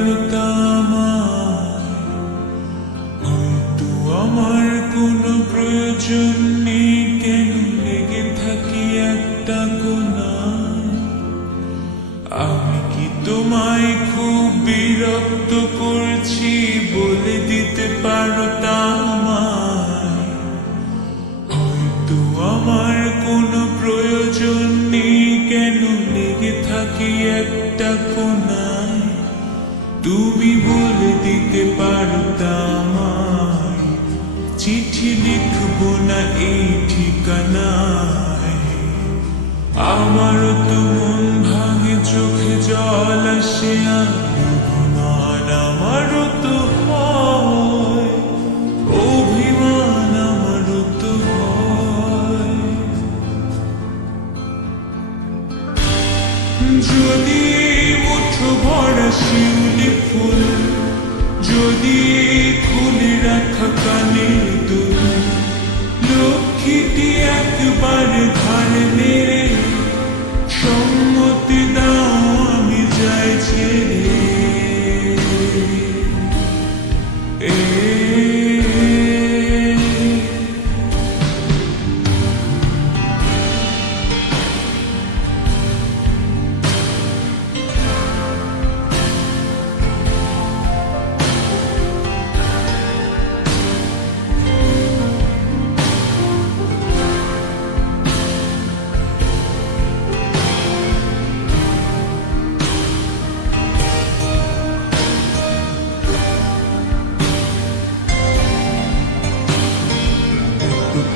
পারতাম হয়তো আমার কোনো প্রয়োজন নেই, কেন লেগে থাকি একটা কোণায়। আমি কি তোমায় খুব বিরক্ত করছি, বলে দিতে পারতাম হয়তো আমার কোনো প্রয়োজন নেই, কেন লেগে থাকি একটা কোণায়। তুমি বলে দিতে পারতাম চিঠি লিখবো না এই ঠিকানায়। আমারও তো মন ভাঙে, চোখে জল আসে, অভিমান আমারও তো হয়, অভিমান আমারও তো হয়। যদি মুঠো ভরা শিউলি ফুল, যদি খুলে রাখা কানের দুল, লক্ষ্মীটি একবার ধারে মেরে সম্মতি দাও আমি যাই ছেড়ে।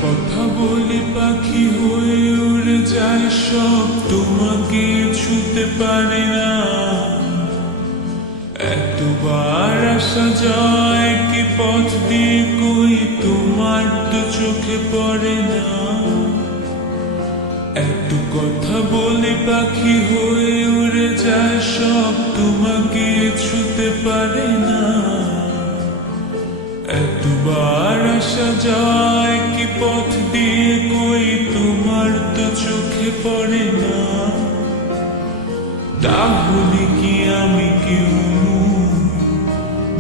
কথা বলি পাখি হয়ে উড়ে যায় সব, তোমাকে ছুতে পারে না। এতবার আসা যায় কি পথ দিয়ে, কই তোমার তো চোখে পড়ে না। এত কথা বলি পাখি হয়ে উড়ে যায় সব, তোমাকে ছুতে পারে না। এতবার আসা যায় কি পথ দিয়ে, কই তোমার তো চোখে পড়ে না। তাহলে কি আমি কেউ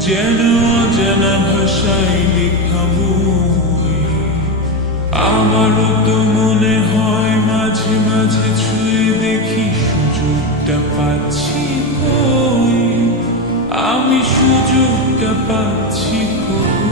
যেন অজানা ভাষায় লেখা বই? আমারও তো মনে হয় মাঝে মাঝে ছুঁয়ে দেখি সুযোগটা পাচ্ছি কই, আমি সুযোগটা পাচ্ছি কই।